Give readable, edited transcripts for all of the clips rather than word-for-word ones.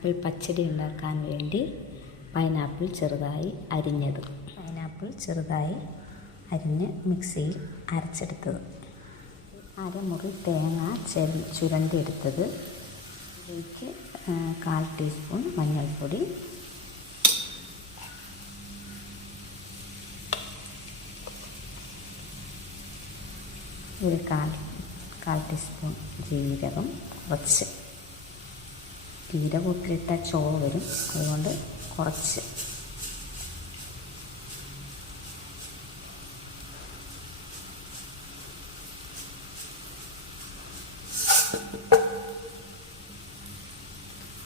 Pineapple പച്ചടി ഉണ്ടാക്കാൻ വേണ്ടി pineapple ചെറുതായി അരിഞ്ഞത്, മിക്സിയിൽ അരച്ചെടുത്തത്, അരമുറി തേങ്ങ ചുരണ്ടിയെടുത്തത്, ഇതിലേക്ക് 1/4 ടീസ്പൂൺ മഞ്ഞൾപ്പൊടി, ഒരു കാൽ ടീസ്പൂൺ ജീരകം, കുറച്ച് ജീരകം ഇട്ടിട്ട ചോവ വരും, അതുകൊണ്ട് കുറച്ച്,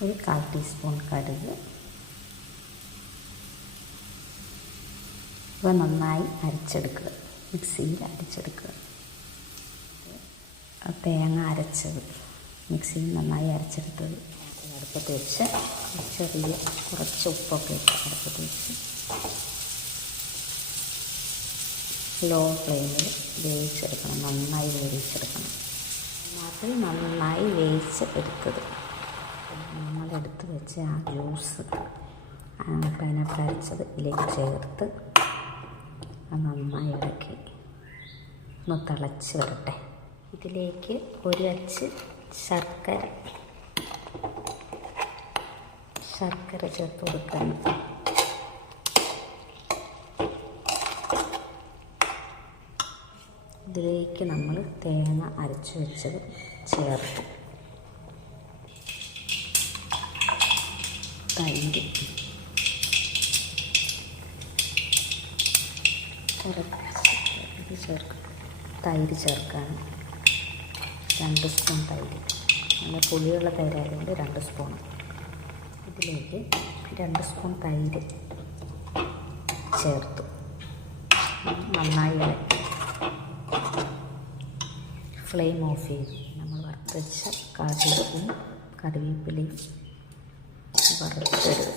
ഒരു 1/4 ടീസ്പൂൺ കടുക്. ഇവ നന്നായി അരച്ചെടുക്കുക, മിക്സിയിൽ അരച്ചെടുക്കുക. തേങ്ങ അരച്ചത് മിക്സിയിൽ നന്നായി അരച്ചെടുത്തത് അടുപ്പത്ത് വെച്ച് കുറച്ച് ഉപ്പൊക്കെ ഇട്ട് അടുപ്പത്ത് വെച്ച് ലോ ഫ്ലെയിമിൽ വേവിച്ചെടുക്കണം, നന്നായി വേവിച്ചെടുക്കണം. അതിനകത്ത് നന്നായി വേവിച്ച് എടുത്തത് നമ്മളെടുത്ത് വെച്ച് ആ ജ്യൂസ് പൈനാപ്പിൾ അരച്ചത് ഇതിലേക്ക് ചേർത്ത് നന്നായി ഇളക്കി ഒന്ന് തിളച്ച് വരട്ടെ. ഇതിലേക്ക് ഒരു അച്ച് ശർക്കര ചേർത്ത് കൊടുക്കണം. ഇതിലേക്ക് നമ്മൾ തേങ്ങ അരച്ച് വെച്ചത് ചേർത്ത്, തൈര് ചേർക്കാൻ 2 സ്പൂൺ തൈര്, നല്ല പുളിയുള്ള തൈരായതുകൊണ്ട് 2 സ്പൂൺ. ഇതിലേക്ക് 2 സ്പൂൺ തൈര് ചേർത്തു, നന്നായി ഇളക്കി ഫ്ലെയിം ഓഫ് ചെയ്തു. നമ്മൾ വറുത്ത് വെച്ച 1/4 ടീസ്പൂൺ കറിവേപ്പിലയും വറുത്തെടുത്തു.